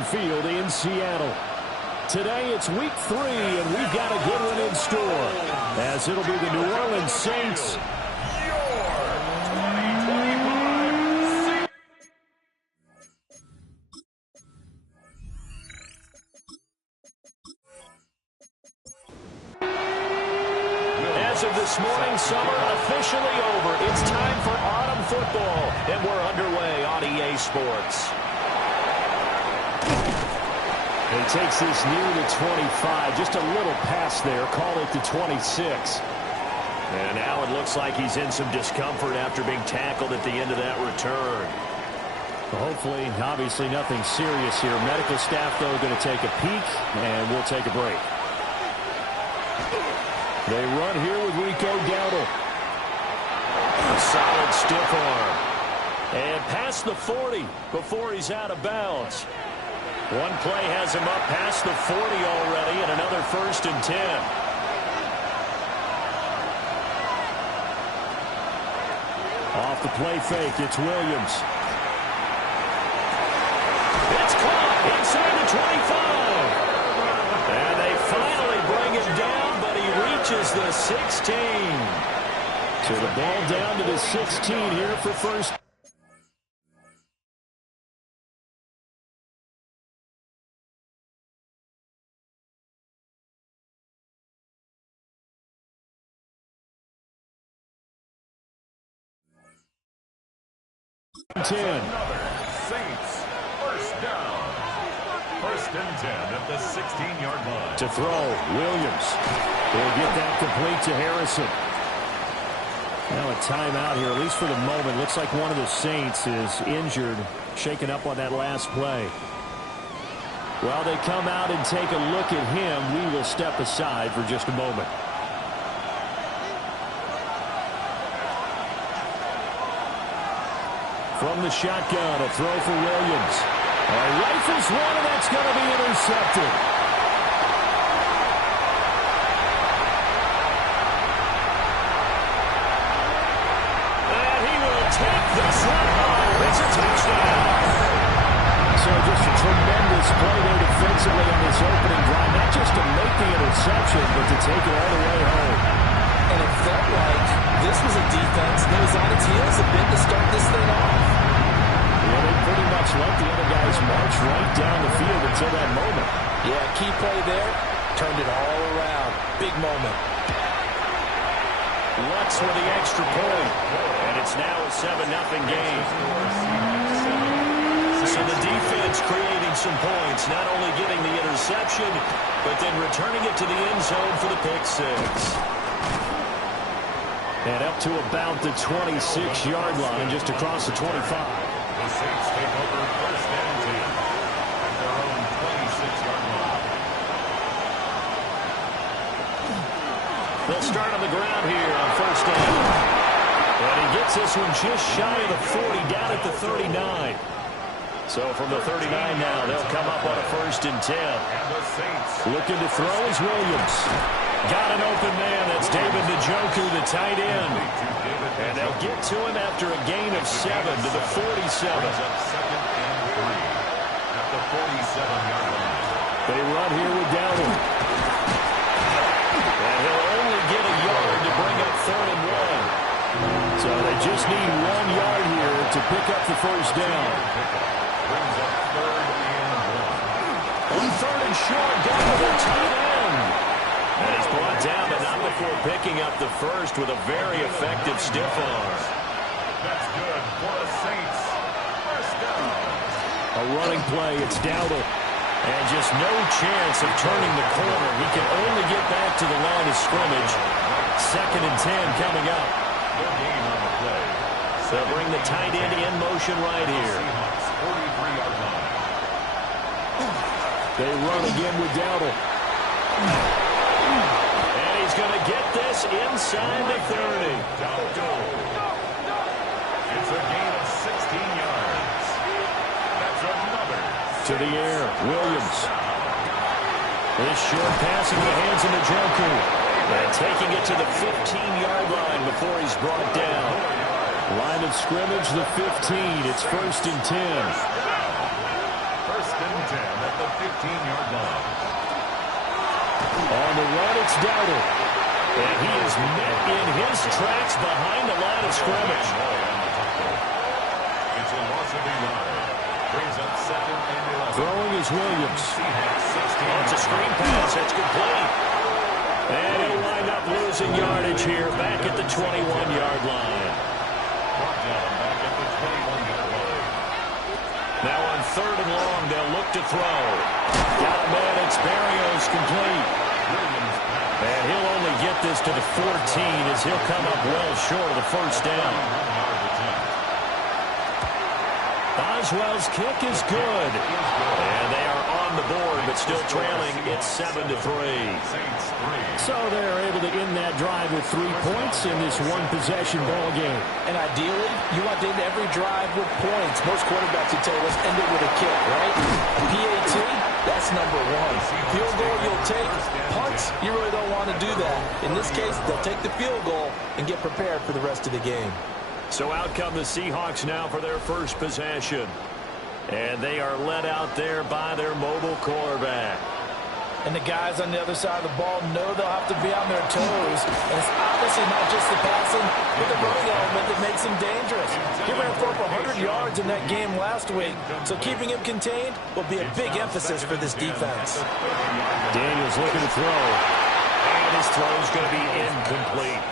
Soldier Field in Seattle. Today it's week 3, and we've got a good one in store, as it'll be the New Orleans Saints. As of this morning, summer officially over. It's time for autumn football, and we're underway on EA Sports. He takes this near the 25, just a little past there, call it the 26. And now it looks like he's in some discomfort after being tackled at the end of that return. Well, hopefully, obviously nothing serious here. Medical staff, though, going to take a peek, and we'll take a break. They run here with Rico Dowdle. A solid stiff arm. And past the 40 before he's out of bounds. One play has him up past the 40 already, and another 1st and 10. Off the play fake, it's Williams. It's caught inside the 25. And they finally bring him down, but he reaches the 16. So the ball down to the 16 here for first. Another Saints first down. 1st and 10 at the 16-yard line. To throw, Williams. He'll get that complete to Harrison. Now a timeout here, at least for the moment. Looks like one of the Saints is injured, shaken up on that last play. While they come out and take a look at him, we will step aside for just a moment. From the shotgun, a throw for Williams. Rifles one, and that's going to be intercepted. And he will take this one home. It's a touchdown. So just a tremendous play there defensively on this opening drive. Not just to make the interception, but to take it all the way home. And it felt like this was a defense that was on its heels a bit to start this thing off. Yeah, they pretty much let the other guys march right down the field until that moment. Yeah, key play there, turned it all around. Big moment. Lutz with the extra point. And it's now a 7-0 game. So the defense creating some points, not only getting the interception, but then returning it to the end zone for the pick six. And up to about the 26-yard line, just across the 25. The Saints take over 1st and 10 at their own 26-yard line. They'll start on the ground here on 1st down. And he gets this one just shy of the 40, down at the 39. So from the 39 now, they'll come up on a 1st and 10. And the Saints looking to throw is Williams. Got an open man. That's David Njoku, the tight end. And they'll get to him after a gain of 7 to the 47. up 2nd and 3 at the 47-yard line. They run here with Dowdle. And he'll only get a yard to bring up 3rd and 1. So they just need 1 yard here to pick up the 1st down. Brings up 3rd and 1. On 3rd and short, down to the tight end. And he's brought down, but not before picking up the 1st with a very effective stiff arm. That's good for the Saints. 1st down. A running play, it's Dowdle. And just no chance of turning the corner. He can only get back to the line of scrimmage. 2nd and 10 coming up. Good game on the play. They'll bring the tight end in motion right here. Seahawks 43-yard line. They run again with Dowdle. And he's going to get this inside the 30. It's a gain of 16 yards. That's another. To the air, Williams. This short pass into the hands of Njoku. And taking it to the 15-yard line before he's brought down. Line of scrimmage, the 15. It's 1st and 10. 1st and 10. gets doubted. And he is met in his tracks behind the line of scrimmage. It's a loss of 11. Brings up 2nd and 11. Throwing is Williams. It's a screen pass. That's complete. And he'll wind up losing yardage here back at the 21-yard line. Back at the 21-yard line. Now on 3rd and long, they'll look to throw. Got a man. It's Berrios complete. And he'll only get this to the 14 as he'll come up well short of the first down. Boswell's kick is good. And they are on the board, but still trailing. It's 7-3. So they're able to end that drive with 3 points in this one-possession ball game. And ideally, you want to end every drive with points. Most quarterbacks would tell you, let's end it with a kick, right? PAT, that's number 1. Field goal you'll take. Punts, you really don't want to do that. In this case, they'll take the field goal and get prepared for the rest of the game. So out come the Seahawks now for their first possession. And they are led out there by their mobile quarterback. And the guys on the other side of the ball know they'll have to be on their toes. And it's obviously not just the passing, but the running element that makes him dangerous. He ran for over 100 yards in that game last week. So keeping him contained will be a big emphasis for this defense. Daniels looking to throw. And his throw is going to be incomplete.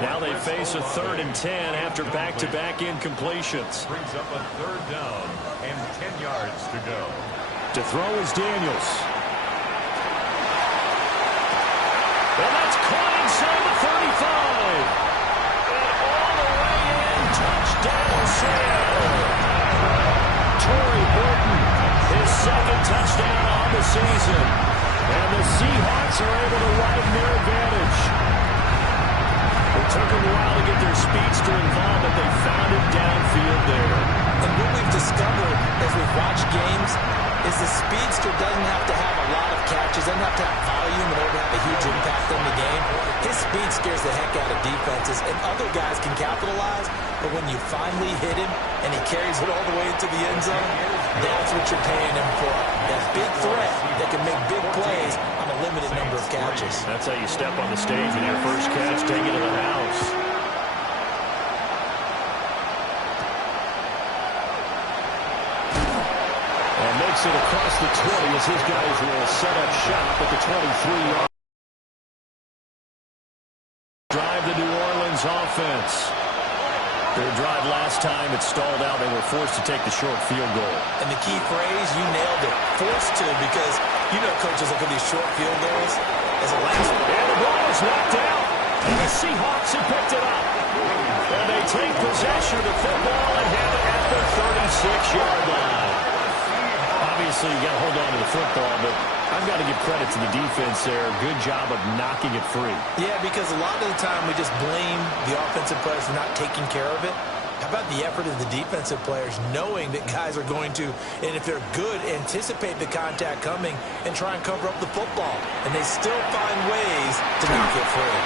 Now they face a 3rd and 10 after back-to-back incompletions. Brings up a 3rd down and 10 yards to go. To throw is Daniels. And that's caught inside the 35. And all the way in, touchdown Seattle. Torrey Burton, his 2nd touchdown on the season. And the Seahawks are able to widen their advantage. It took them a while to get their speedster involved, but they found him downfield there. And what we've discovered as we've watched games is the speedster doesn't have to have a lot of catches, doesn't have to have volume in order to have a huge impact on the game. His speed scares the heck out of defenses, and other guys can capitalize, but when you finally hit him and he carries it all the way into the end zone, that's what you're paying him for. That big threat that can make big plays on a limited number of catches. That's how you step on the stage with your first catch, take it to the house. And makes it across the 20 as his guys will set up shop at the 23-yard. Drive the New Orleans offense. Their drive last time, it stalled out. They were forced to take the short field goal. And the key phrase, you nailed it. Forced to, because you know coaches look at these short field goals as a last one. And the ball is knocked out. And the Seahawks have picked it up. And they take possession of the football and have it at the 36-yard line. Obviously, you got to hold on to the football, but I've got to give credit to the defense there. Good job of knocking it free. Yeah, because a lot of the time we just blame the offensive players for not taking care of it. How about the effort of the defensive players knowing that guys are going to, and if they're good, anticipate the contact coming and try and cover up the football. And they still find ways to knock it free.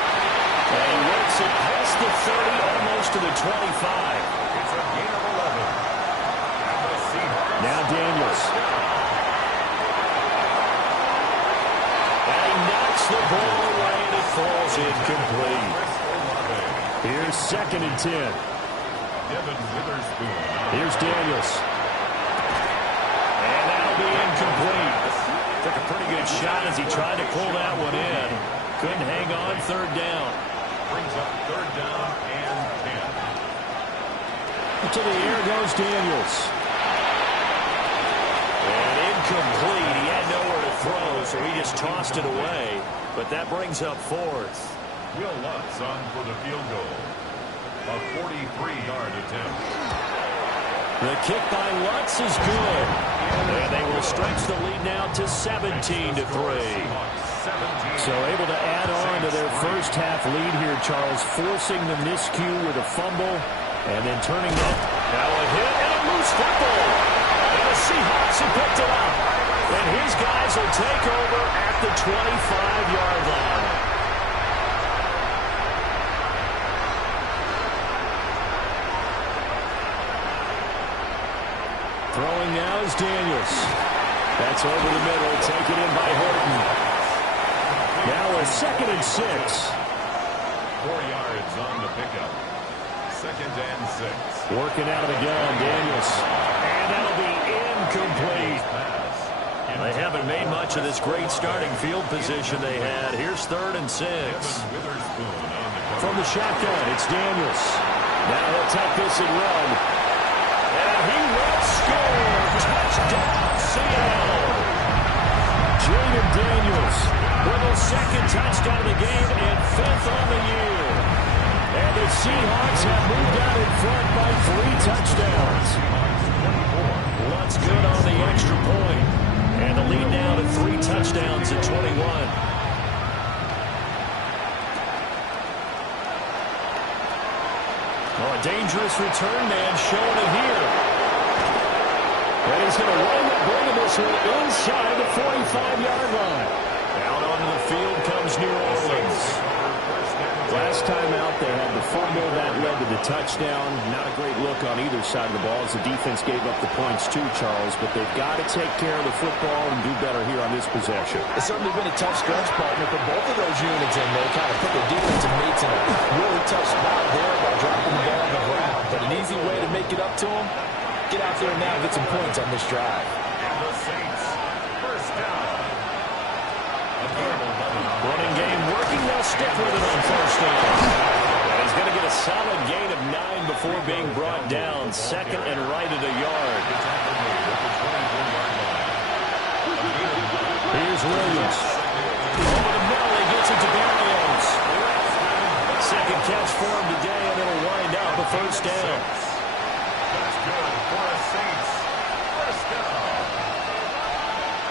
And he works it past the 30, almost to the 25. It's a gain of 11. And the Seahawks. Now Daniels. And he knocks the ball away, and it falls incomplete. Here's 2nd and 10. Here's Daniels. And that'll be incomplete. Took a pretty good shot as he tried to pull that one in. Couldn't hang on, 3rd down. Brings up 3rd down and 10. To the air goes Daniels. And incomplete. He had nowhere to throw, so he just tossed it away. But that brings up 4th. Will Lutz on for the field goal. A 43-yard attempt. The kick by Lutz is good. And they will stretch the lead now to 17-3. So able to add on to their first half lead here, Charles, forcing the miscue with a fumble and then turning that. Now a hit and a loose football. And the Seahawks have picked it up. And his guys will take over at the 25-yard line. Throwing now is Daniels. That's over the middle. Taken in by Horton. Now a 2nd and 6. 4 yards on the pickup. 2nd and 6. Working out of the gun, Daniels. And that'll be incomplete. They haven't made much of this great starting field position they had. Here's 3rd and 6. From the shotgun, it's Daniels. Now he'll take this and run. And he will score. Touchdown, Seattle. Jaden Daniels with his 2nd touchdown of the game and 5th on the year. And the Seahawks have moved out in front by 3 touchdowns. What's good on the extra point? And the lead now to 3 touchdowns at 21. Oh, a dangerous return man showing it here. And he's going to wind up bringing this one inside the 45-yard line. Out onto the field comes New Orleans. Last time out, they had the fumble that led to the touchdown. Not a great look on either side of the ball as the defense gave up the points too, Charles. But they've got to take care of the football and do better here on this possession. It's certainly been a tough stretch, partner, for both of those units in there. Kind of put their defensive mates in a really tough spot there by dropping the ball on the ground. But an easy way to make it up to them, get out there now and get some points on this drive. And the Saints, 1st down. Running game working. They'll stick with it on 1st down. And he's going to get a solid gain of 9 before being brought down. 2nd and right at a yard. Here's Williams. Over the middle, he gets it to Barrios. 2nd catch for him today, and it'll wind out the 1st down. That's good for the Saints. 1st down.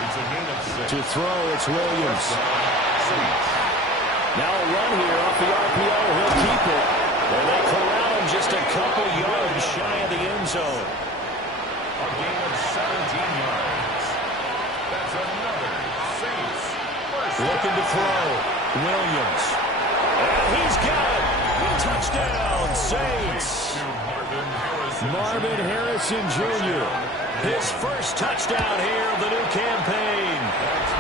It's a gain of 6. To throw, it's Williams. Now a run here off the RPO. He'll keep it. And they corral him just a couple yards shy of the end zone. A gain of 17 yards. That's another Saints. Looking to throw. Williams. And he's got it. Touchdown, Saints. Marvin Harrison Jr. His 1st touchdown here of the new campaign.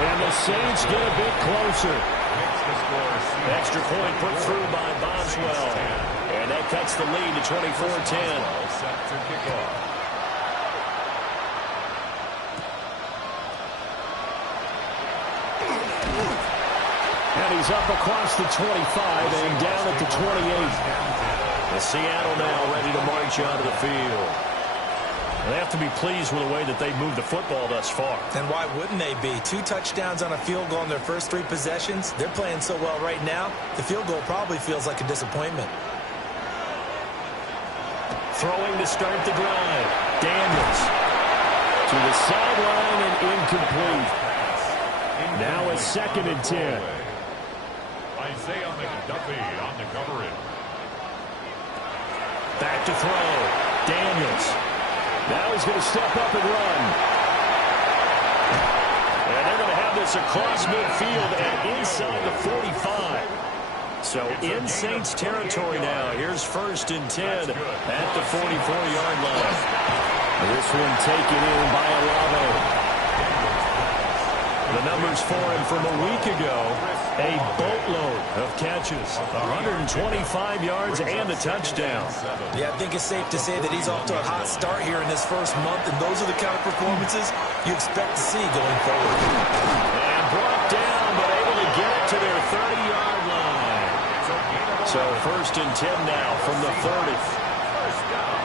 And the Saints get a bit closer. Extra point put through by Boswell. And that cuts the lead to 24-10. Set to kick off. And he's up across the 25 and down at the 28. And Seattle now ready to march onto the field. They have to be pleased with the way that they've moved the football thus far. And why wouldn't they be? 2 touchdowns on a field goal in their first 3 possessions. They're playing so well right now, the field goal probably feels like a disappointment. Throwing to start the drive. Daniels. To the sideline and incomplete. Now a 2nd and 10. Isaiah McDuffie on the coverage. Back to throw. Daniels. Now he's going to step up and run. And they're going to have this across midfield and inside the 45. So in Saints territory now. Here's 1st and 10 at the 44-yard line. This one taken in by Olave. The numbers for him from a week ago, a boatload of catches, 125 yards and a touchdown. Yeah, I think it's safe to say that he's off to a hot start here in this first month, and those are the kind of performances you expect to see going forward. And brought down, but able to get it to their 30-yard line. So 1st and 10 now from the 30. 1st down.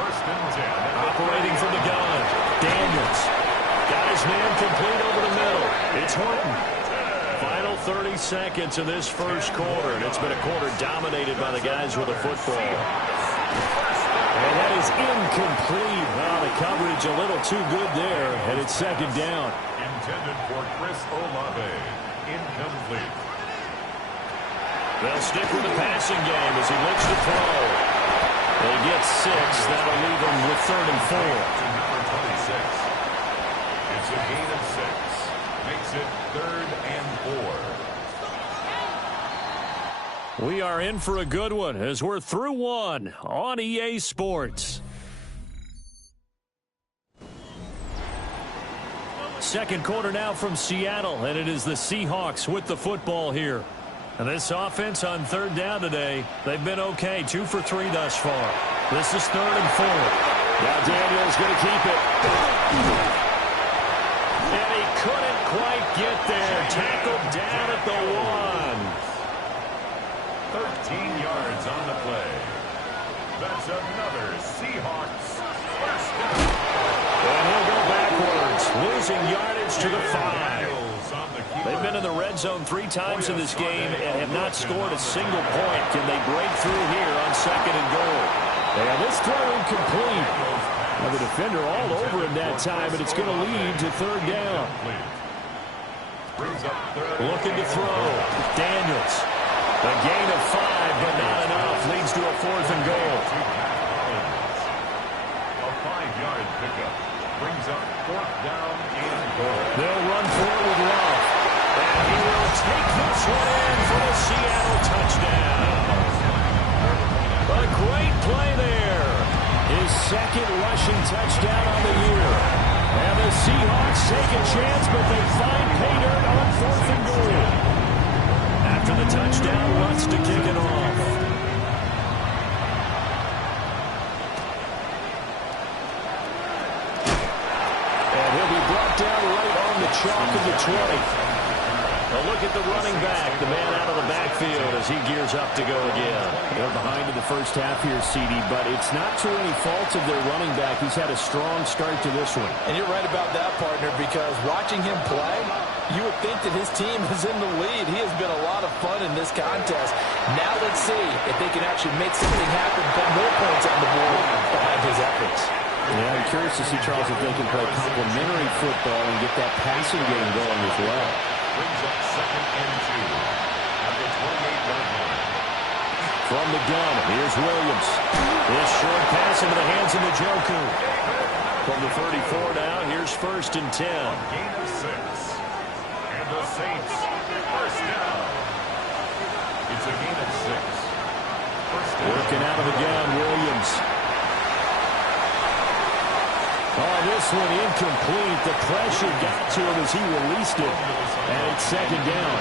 1st and 10. Operating from the gun, Daniels. Got his man complete over the middle. It's Horton. Final 30 seconds of this first quarter, and it's been a quarter dominated by the guys with the football. And that is incomplete. Well, the coverage a little too good there, and it's 2nd down. Intended for Chris Olave. Incomplete. They'll stick with the passing game as he looks to throw. They get 6. That'll leave them with 3rd and 4. To number 26. It's a gain of 6. Makes it 3rd and 4. We are in for a good one as we're through one on EA Sports. Second quarter now from Seattle, and it is the Seahawks with the football here. And this offense on third down today, they've been okay. 2 for 3 thus far. This is 3rd and 4. Now Daniel's going to keep it. And he couldn't quite get there. Tackled down at the 1. 13 yards on the play. That's another Seahawks first down. And he'll go backwards, losing yardage to the 5. They've been in the red zone 3 times in this game and have not scored a single point. Can they break through here on 2nd and goal? And this throw incomplete. Now the defender all over him that time, and it's going to lead to 3rd down. Looking to throw. Daniels. A gain of 5, but not enough. Leads to a 4th and goal. A 5-yard pickup brings up 4th down and goal. They'll run forward with Love. And he will take this one in for the Seattle touchdown. A great play there. His 2nd rushing touchdown on the year. And the Seahawks take a chance, but they find pay dirt on 4th and goal. After the touchdown, wants to kick it off. And he'll be brought down right on the chalk of the 20. A look at the running back, the man out of the backfield as he gears up to go again. They're behind in the first half here, CD, but it's not to any fault of their running back. He's had a strong start to this one. And you're right about that, partner, because watching him play, you would think that his team is in the lead. He has been a lot of fun in this contest. Now let's see if they can actually make something happen, put more points on the board behind his efforts. Yeah, I'm curious to see, Charles, if they can play complementary football and get that passing game going as well. Brings up 2nd and 2 at the 28-yard line. From the gun, here's Williams. This short pass into the hands of Njoku. From the 34 now, here's 1st and 10. A gain of 6. And the Saints first down. It's a gain of 6. First down. Working out of the gun, Williams. Oh, this one incomplete. The pressure got to him as he released it. And it's 2nd down.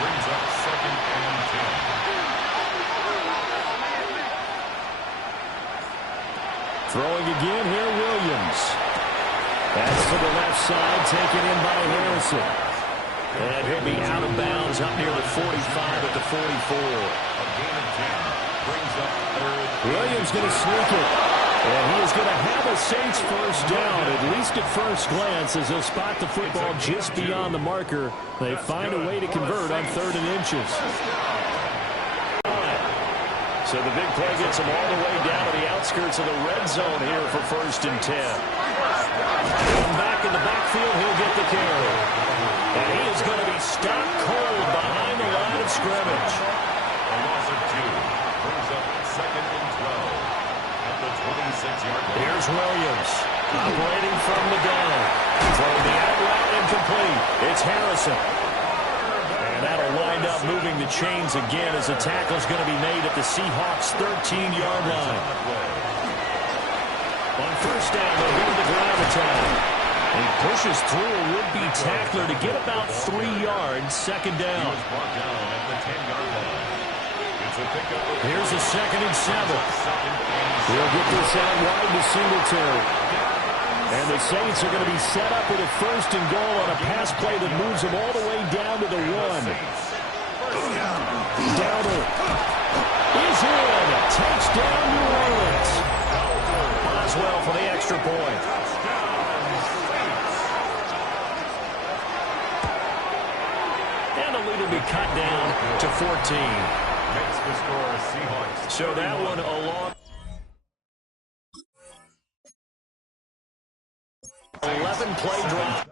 Brings up 2nd and 10. Throwing again here, Williams. That's to the left side, taken in by Harrison. And he'll be out of bounds up near the 45 at the 44. A gain of 10. Brings up 3rd. Williams going to sneak it. And he is going to have a Saints first down, at least at first glance, as they'll spot the football just beyond the marker. They find a way to convert on 3rd and inches. So the big play gets him all the way down to the outskirts of the red zone here for 1st and 10. And back in the backfield, he'll get the carry. And he is going to be stopped cold behind the line of scrimmage. A loss of 2. Brings up 2nd and 12. At the 26-yard line. Here's Williams, operating from the gun. Throwing the out route incomplete. It's Harrison. And that'll wind up moving the chains again as the tackle's going to be made at the Seahawks' 13-yard line. On 1st down, they'll go to the ground attack. He pushes through a would-be tackler to get about 3 yards, 2nd down. He was brought down at the 10-yard line. Here's a 2nd and 7. He'll get this out wide to Singletary. And the Saints are going to be set up with a 1st and goal on a pass play that moves them all the way down to the 1. Dowdle is in. Touchdown, New Orleans. Boswell for the extra point. And the lead will be cut down to 14. Makes the score Seahawks. So that one along 11 play drive.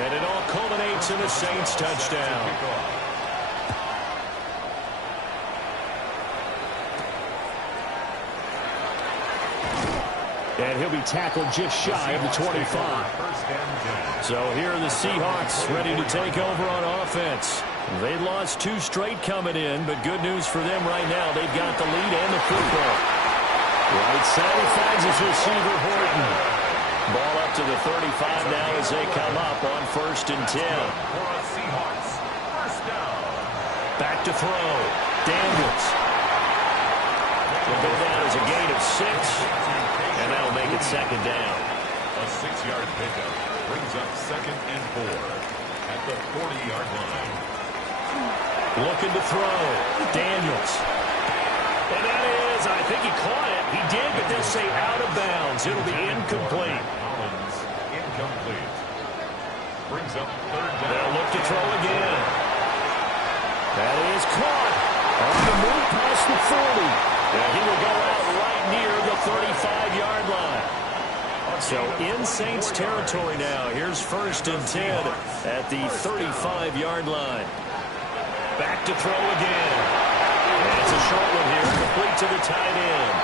And it all culminates in a Saints touchdown. And he'll be tackled just shy of the 25. So here are the Seahawks ready to take over on offense. They lost 2 straight coming in, but good news for them right now. They've got the lead and the football. Right side, he finds his receiver, Horton. Ball up to the 35 now as they come up on 1st and 10. Back to throw. Daniels. Will go down as a gain of 6. And that'll make it 2nd down. A 6-yard pickup brings up 2nd and 4 at the 40-yard line. Looking to throw. Daniels. And that is, I think he caught it. He did, but they'll say out of bounds. It'll be incomplete. Collins, incomplete. Brings up 3rd down. They'll look to throw again. That is caught. On the move past the 40. And he will go out right near the 35-yard line. So in Saints territory now. Here's 1st and 10 at the 35-yard line. Back to throw again. And it's a short one here, complete to the tight end.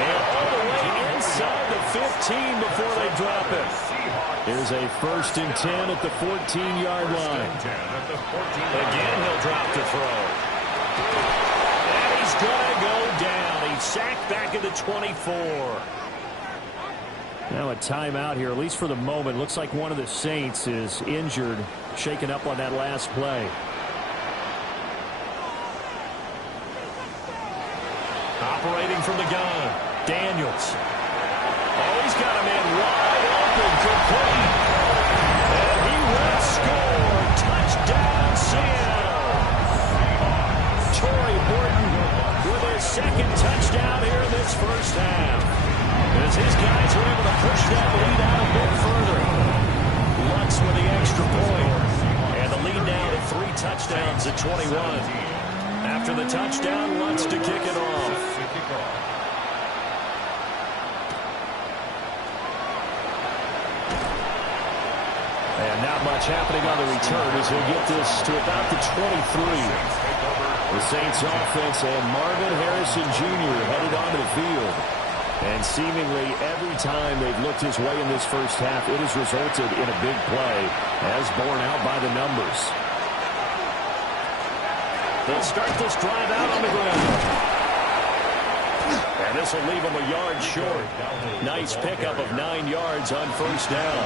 And all the way inside the 15 before they drop it. Here's a 1st and 10 at the 14-yard line. Again, he'll drop the throw. And he's going to go down. He's sacked back at the 24. Now a timeout here, at least for the moment. Looks like one of the Saints is injured, shaken up on that last play. Operating from the gun, Daniels. Oh, he's got a man wide open, complete. And he will score. Touchdown, Seattle. Torrey Horton with his 2nd touchdown here in this 1st half. As his guys were able to push that lead out a bit further. Lutz with the extra point. And the lead now to 3 touchdowns at 21. After the touchdown, Lutz to kick it off. And not much happening on the return as he'll get this to about the 23. The Saints offense and Marvin Harrison Jr. headed onto the field. And seemingly every time they've looked his way in this 1st half, it has resulted in a big play, as borne out by the numbers. They'll start this drive out on the ground. And this will leave them a yard short. Nice pickup of 9 yards on 1st down.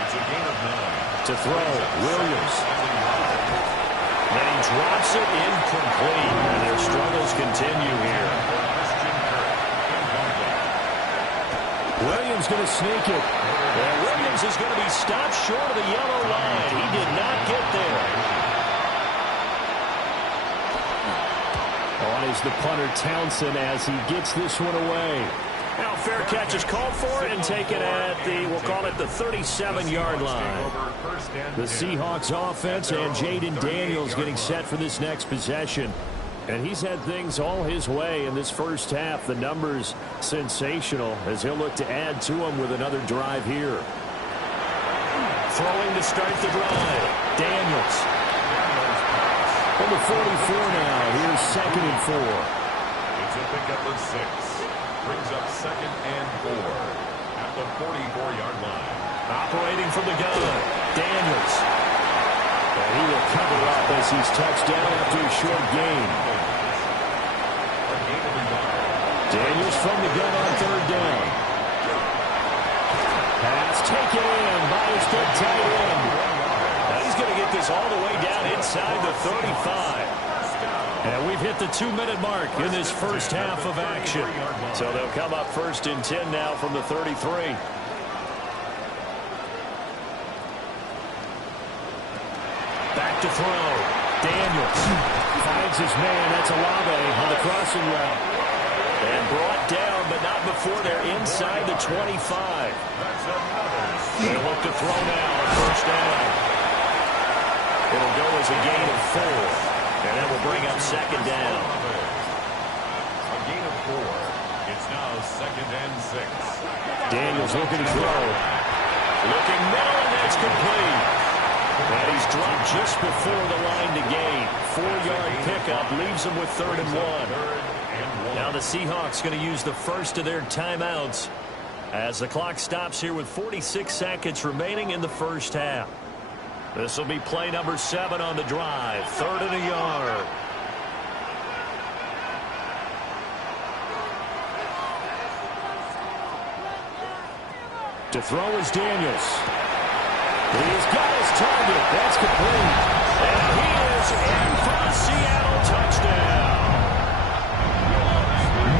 It's a gain of 9. To throw, Williams. And he drops it incomplete. And their struggles continue here. Williams going to sneak it. And Williams is going to be stopped short of the yellow line. He did not get there. On is the punter Townsend as he gets this one away. Now fair catch is called for and taken at the, we'll call it the 37-yard line. The Seahawks offense and Jaden Daniels getting set for this next possession. And he's had things all his way in this 1st half. The numbers sensational as he'll look to add to them with another drive here. Throwing to start the drive. Daniels. Number 44 now. Here's 2nd and 4. It's a pickup of 6. Brings up 2nd and 4 at the 44-yard line. Operating from the gun. Daniels. And he will cover up as he's touched down after a short gain. Daniels from the gun on 3rd down. Pass taken in by his good tight end. Now he's going to get this all the way down inside the 35. And we've hit the 2-minute mark in this 1st half of action. So they'll come up 1st and 10 now from the 33. Back to throw. Daniels Finds his man. That's Olave on the crossing route. and brought down, but not before they're inside the 25. They look to throw now on 1st down. It'll go as a gain of 4, and that will bring up 2nd down. A gain of 4. It's now 2nd and 6. Daniels looking to throw. Looking middle, and that's complete. And he's dropped just before the line to gain. 4-yard pickup leaves him with 3rd and 1. Now the Seahawks going to use the first of their timeouts as the clock stops here with 46 seconds remaining in the first half. This will be play number 7 on the drive. 3rd and a yard. To throw is Daniels. He's got his target. That's complete. And he is in for a Seattle touchdown.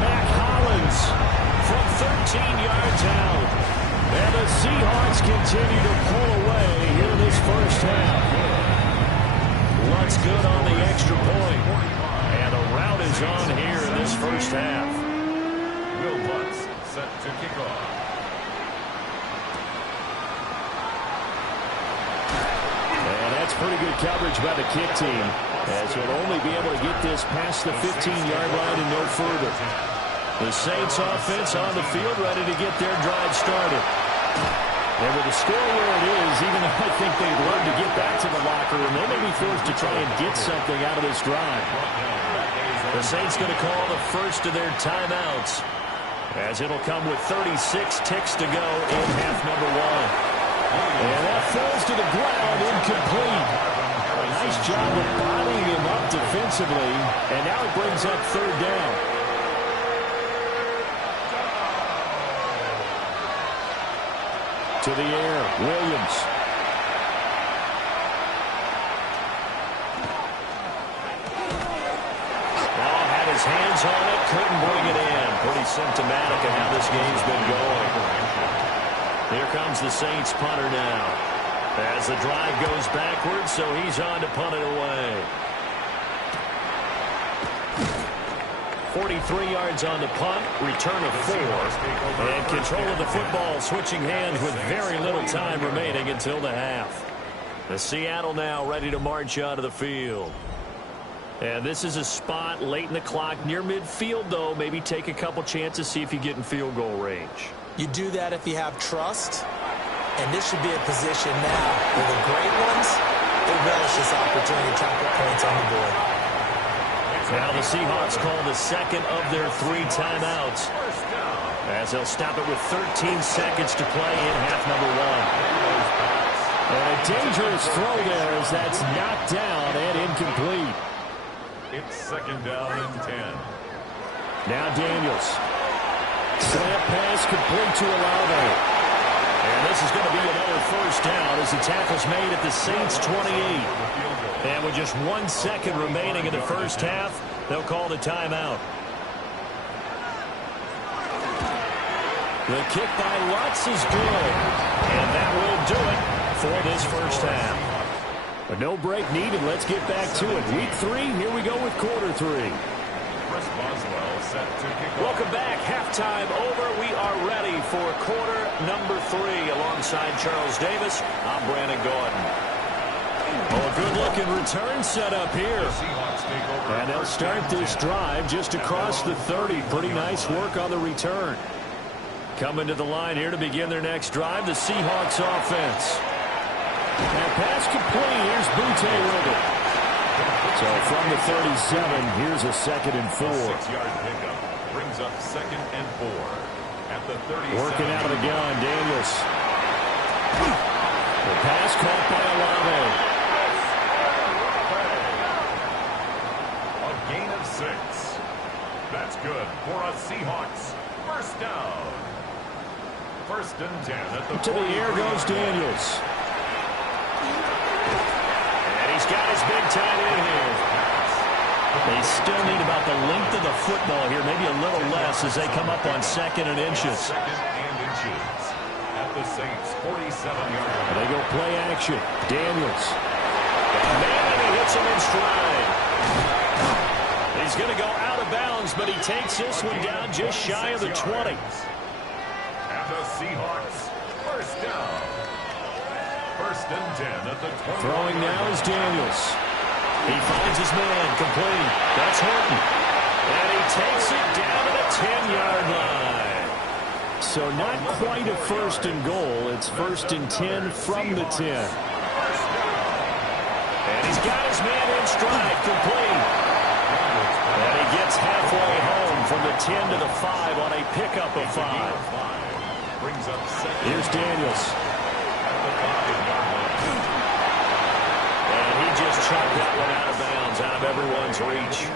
Mac Hollins from 13 yards out. And the Seahawks continue to pull away here in this first half. Lutz good on the extra point. And the route is on here in this first half. Will Lutz set to kick off. That's pretty good coverage by the kick team, as he'll only be able to get this past the 15-yard line and no further. The Saints offense on the field ready to get their drive started. And with the score where it is, even though I think they'd love to get back to the locker room, they may be forced to try and get something out of this drive. The Saints going to call the first of their timeouts, as it'll come with 36 ticks to go in half number 1. And that falls to the ground, incomplete. Nice job of bodying him up defensively, and now it brings up 3rd down. To the air, Williams. Well, had his hands on it, couldn't bring it in. Pretty symptomatic of how this game's been going. Here comes the Saints punter now. As the drive goes backwards, so he's on to punt it away. 43 yards on the punt, return of 4. And control of the football switching hands with very little time remaining until the half. The Seattle now ready to march onto the field. And this is a spot late in the clock near midfield, though. Maybe take a couple chances, see if you get in field goal range. You do that if you have trust, and this should be a position now where the great ones, they relish this opportunity to try to put points on the board. Now the Seahawks call the second of their 3 timeouts, as they'll stop it with 13 seconds to play in half number 1. And a dangerous throw there as that's knocked down and incomplete. It's 2nd down and 10. Now Daniels. Slant pass complete to Olave. And this is going to be another first down as the tackle's made at the Saints 28. And with just 1 second remaining in the first half, they'll call the timeout. The kick by Lutz is good. And that will do it for this first half. A no break needed. Let's get back to it. Week 3, here we go with quarter 3. Welcome back. Halftime over. We are ready for quarter number 3. Alongside Charles Davis, I'm Brandon Gordon. Oh, a good-looking return set up here. And they'll start this drive just across the 30. Pretty nice work on the return. Coming to the line here to begin their next drive, the Seahawks offense. And pass complete. Here's Butte with it. So from the 37, here's a 2nd and 4. 6-yard pickup brings up 2nd and 4 at the 37. Working out of the gun, Daniels. The pass caught by Olave. A gain of 6. That's good for a Seahawks. First down. 1st and 10 at the to the air goes Daniels. And he's got his big tight end here. They still need about the length of the football here, maybe a little less as they come up on 2nd and inches. 2nd and inches at the Saints 47-yard line. They go play action. Daniels. Man, and he hits him in stride. He's going to go out of bounds, but he takes this one down just shy of the 20. And the Seahawks, first down. 1st and 10 at the 20. Throwing now is Daniels. He finds his man, complete. That's Horton. And he takes it down to the 10-yard line. so not quite a first and goal. It's 1st and 10 from the 10. And he's got his man in stride, complete. And he gets halfway home from the 10 to the 5 on a pickup of 5. Here's Daniels. And he just chucked that one out of bounds, out of everyone's reach.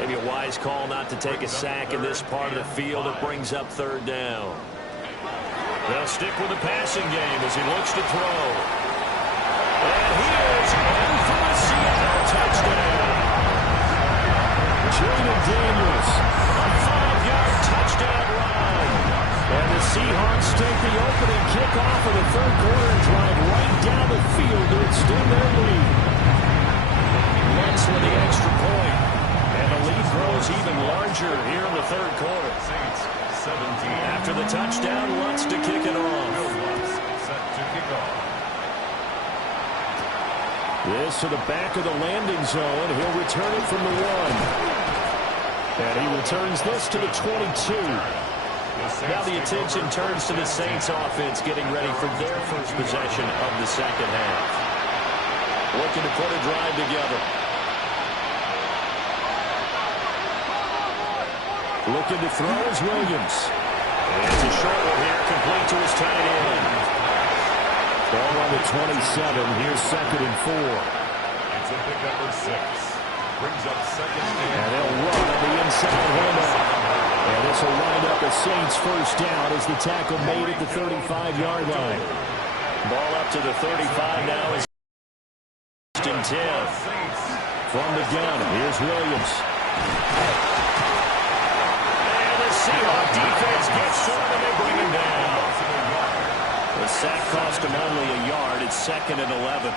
Maybe a wise call not to take a sack in this part of the field. It brings up 3rd down. They'll stick with the passing game as he looks to throw. And he is in for a Seattle touchdown. Jaden Daniels. A 5-yard touchdown run. And the Seahawks take the opening kickoff of the 3rd quarter and drive right down the field to extend their lead. Lutz with the extra point. And the lead grows even larger here in the 3rd quarter. After the touchdown, Lutz to kick it off. This to the back of the landing zone. He'll return it from the 1. And he returns this to the 22. Now the attention turns to the Saints offense getting ready for their first possession of the 2nd half. Looking to put a drive together. Looking to throw is Williams. And it's a short one here, complete to his tight end. Ball on the 27. Here's 2nd and 4. It's a pickup of 6. Brings up 2nd and they'll run on the inside handoff. And this will wind up a Saints first down as the tackle made at the 35-yard line. Ball up to the 35 now is 1st and 10. From the gun, here's Williams. Seahawks defense gets short and they bring him down. The sack cost him only a yard. It's 2nd and 11.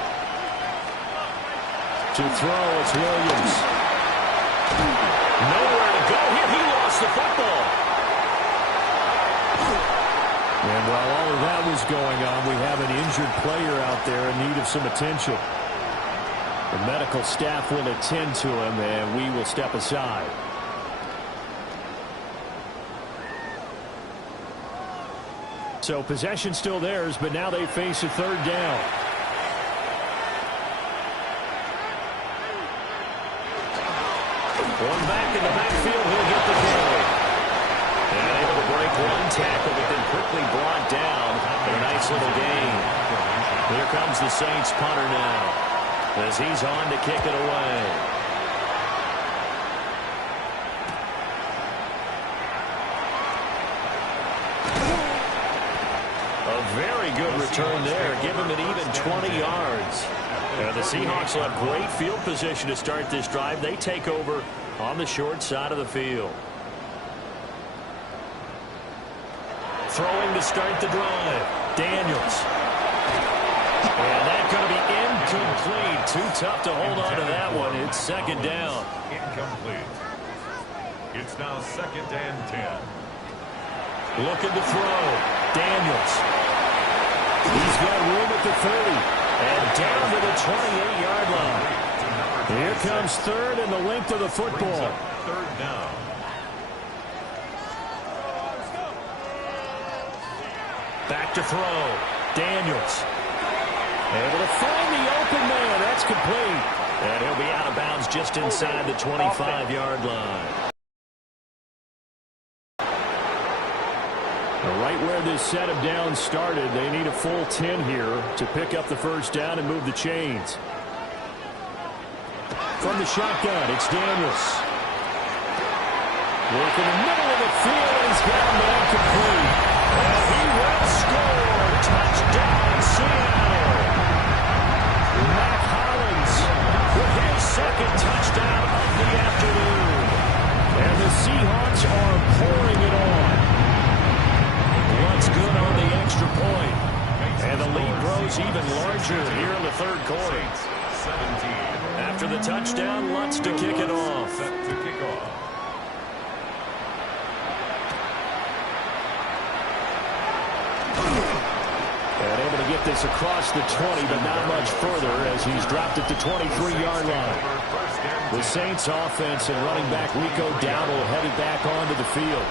To throw, it's Williams. Nowhere to go here. He lost the football. And while all of that was going on, we have an injured player out there in need of some attention. The medical staff will attend to him, and we will step aside. So possession still theirs, but now they face a 3rd down. One back in the backfield, he'll get the carry. And able to break one tackle, but then quickly brought down for a nice little gain. Here comes the Saints punter now as he's on to kick it away. Very good return there. Give him an even 20 yards. The Seahawks will have great field position to start this drive. They take over on the short side of the field. Throwing to start the drive. Daniels. And that's going to be incomplete. Too tough to hold on to that one. It's 2nd down. Incomplete. It's now 2nd and 10. Looking to throw. Daniels. He's got room at the 30. And down to the 28-yard line. Here comes 3rd and the length of the football. 3rd down. Back to throw. Daniels. Able to find the open man. That's complete. And he'll be out of bounds just inside the 25-yard line. Right where this set of downs started, they need a full 10 here to pick up the first down and move the chains. From the shotgun, it's Daniels. Work in the middle of the field, and he's got a man complete. And he will score. Touchdown, Seattle. Mac Hollins with his 2nd touchdown of the afternoon. And the Seahawks are pouring it on. Lutz good on the extra point. And the lead grows even larger here in the 3rd quarter. After the touchdown, Lutz to kick it off. And able to get this across the 20, but not much further as he's dropped at the 23-yard line. The Saints offense and running back Rico Dowdle headed back onto the field.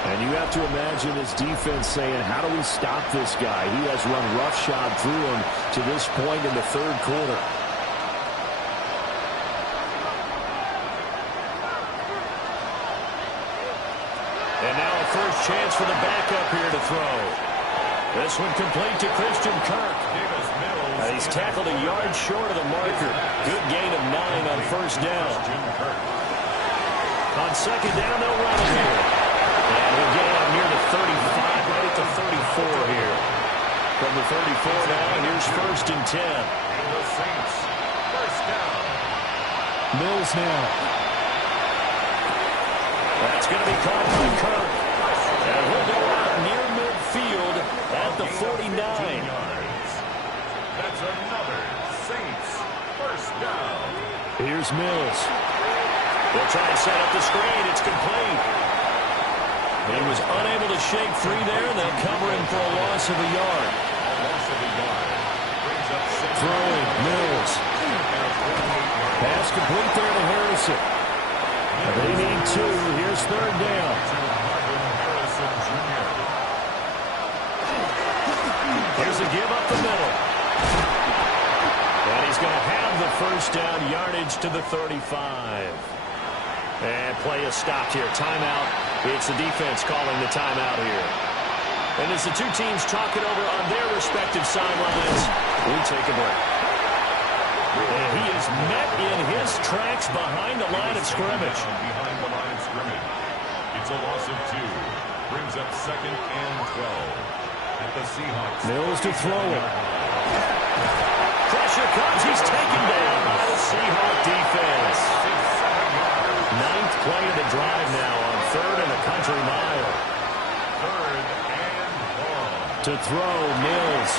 And you have to imagine this defense saying, how do we stop this guy? He has run roughshod through him to this point in the third quarter. And now a first chance for the backup here to throw. This one complete to Christian Kirk. He's tackled a yard short of the marker. Good gain of 9 on first down. On second down, they'll run it here. And he'll get out near the 35, right at the 34 here. From the 34 now, here's first and 10. And the Saints, first down. Mills now. That's going to be caught by Kirk. And he'll go out near midfield at the 49. That's another Saints first down. Here's Mills. They'll try and set up the screen. It's complete. He was unable to shake free there, and they'll cover him for a loss of a yard. Throwing, Mills. Pass complete there to Harrison. They need 2. Here's third down. Here's a give up the middle. And he's going to have the first down, yardage to the 35. And play is stopped here. Timeout. It's the defense calling the timeout here. And as the two teams talk it over on their respective sidelines, we take a break. And he is met in his tracks behind the line of scrimmage. Behind the line of scrimmage. It's a loss of 2. Brings up second and 12. At the Seahawks. Mills to throw it. Pressure comes. He's taken down by the Seahawk defense. 9th play of the drive now on 3rd and a country mile. 3rd and 1. To throw, Mills.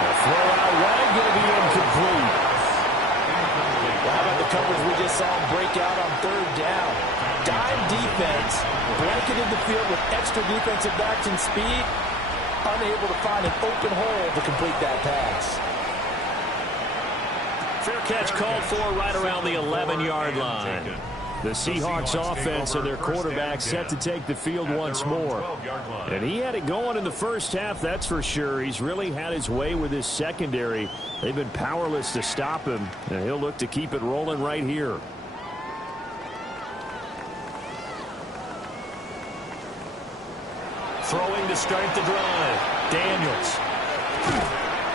The throw out wide going to be incomplete. How about the coverage we just saw him break out on 3rd down? Dime defense, blanketed the field with extra defensive backs and speed, unable to find an open hole to complete that pass. Fair catch called for right around the 11-yard line. The Seahawks offense and their quarterback set to take the field once more. And he had it going in the first half, that's for sure. He's really had his way with his secondary. They've been powerless to stop him, and he'll look to keep it rolling right here. Throwing to start the drive. Daniels.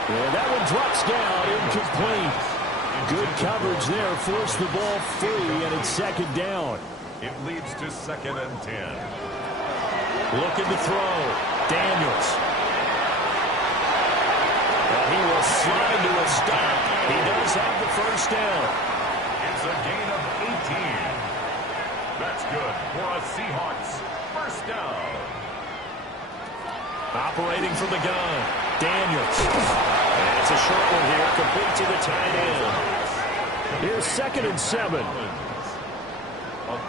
And that one drops down, incomplete. Good coverage there, forced the ball free, and it's second down. It leads to second and 10. Looking to throw. Daniels. And he will slide to a stop. He does have the first down. It's a gain of 18. That's good for a Seahawks first down. Operating from the gun. Daniels. And it's a short one here, complete to the tight end. Here's second and 7. A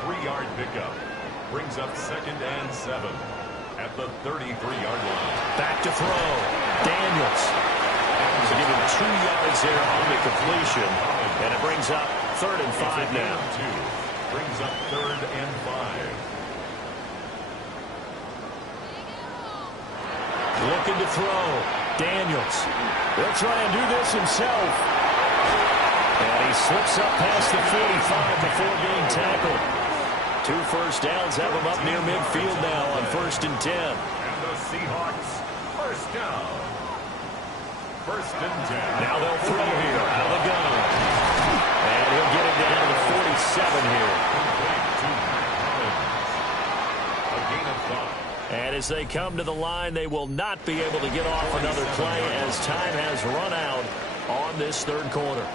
3-yard pickup brings up second and 7 at the 33-yard line. Back to throw. Daniels. So give him 2 yards there on the completion. And it brings up 3rd and 5 now. 2 brings up 3rd and 5. Looking to throw. Daniels. He'll try and do this himself. And he slips up past the 45 before being tackled. 2 first downs have him up near midfield now on 1st and 10. And the Seahawks first down. 1st and 10. Now they'll throw here out of the gun. And he'll get it down to the 47 here. A gain of 5. And as they come to the line, they will not be able to get off another play as time has run out on this 3rd quarter.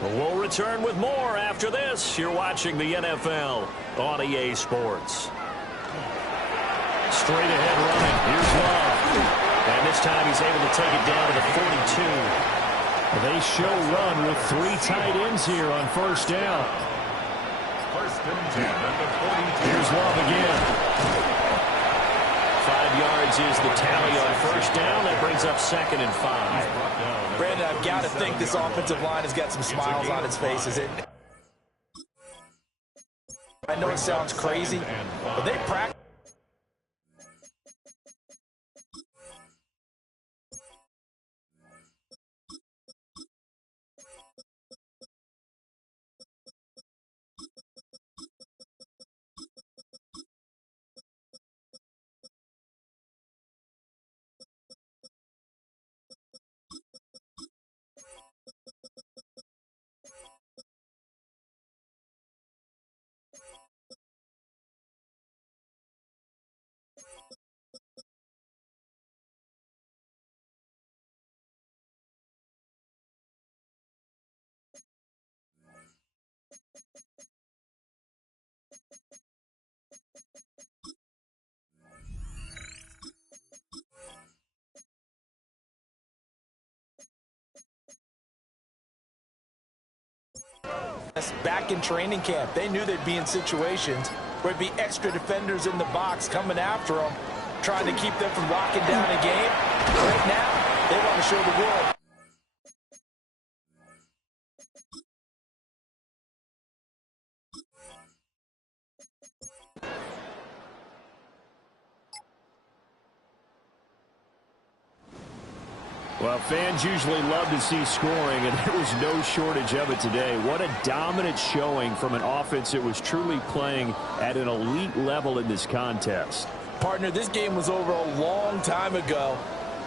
We'll return with more after this. You're watching the NFL on EA Sports. Straight ahead running. Here's Love. And this time he's able to take it down to the 42. They show run with 3 tight ends here on 1st down. 1st and 10 at the 42. Here's Love again. 5 yards is the tally on 1st down. That brings up 2nd and 5. Brandon, I've got to think this offensive line has got some smiles on its face. Is it? I know it sounds crazy, but they practice. Back in training camp, they knew they'd be in situations where it'd be extra defenders in the box coming after them, trying to keep them from locking down a game. Right now, they want to show the world. Well, fans usually love to see scoring, and there was no shortage of it today. What a dominant showing from an offense that was truly playing at an elite level in this contest. Partner, this game was over a long time ago,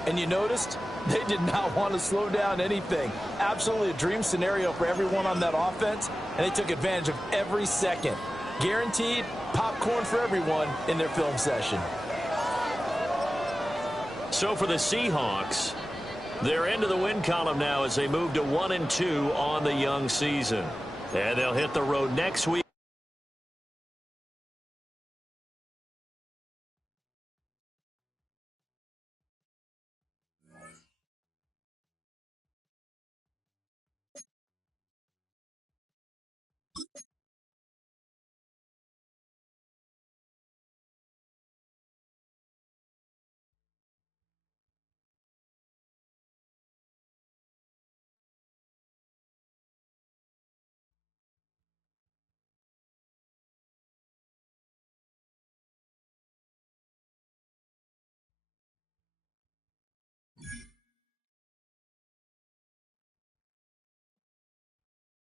and you noticed they did not want to slow down anything. Absolutely a dream scenario for everyone on that offense, and they took advantage of every second. Guaranteed popcorn for everyone in their film session. So for the Seahawks, they're into the win column now as they move to 1-2 on the young season. And they'll hit the road next week.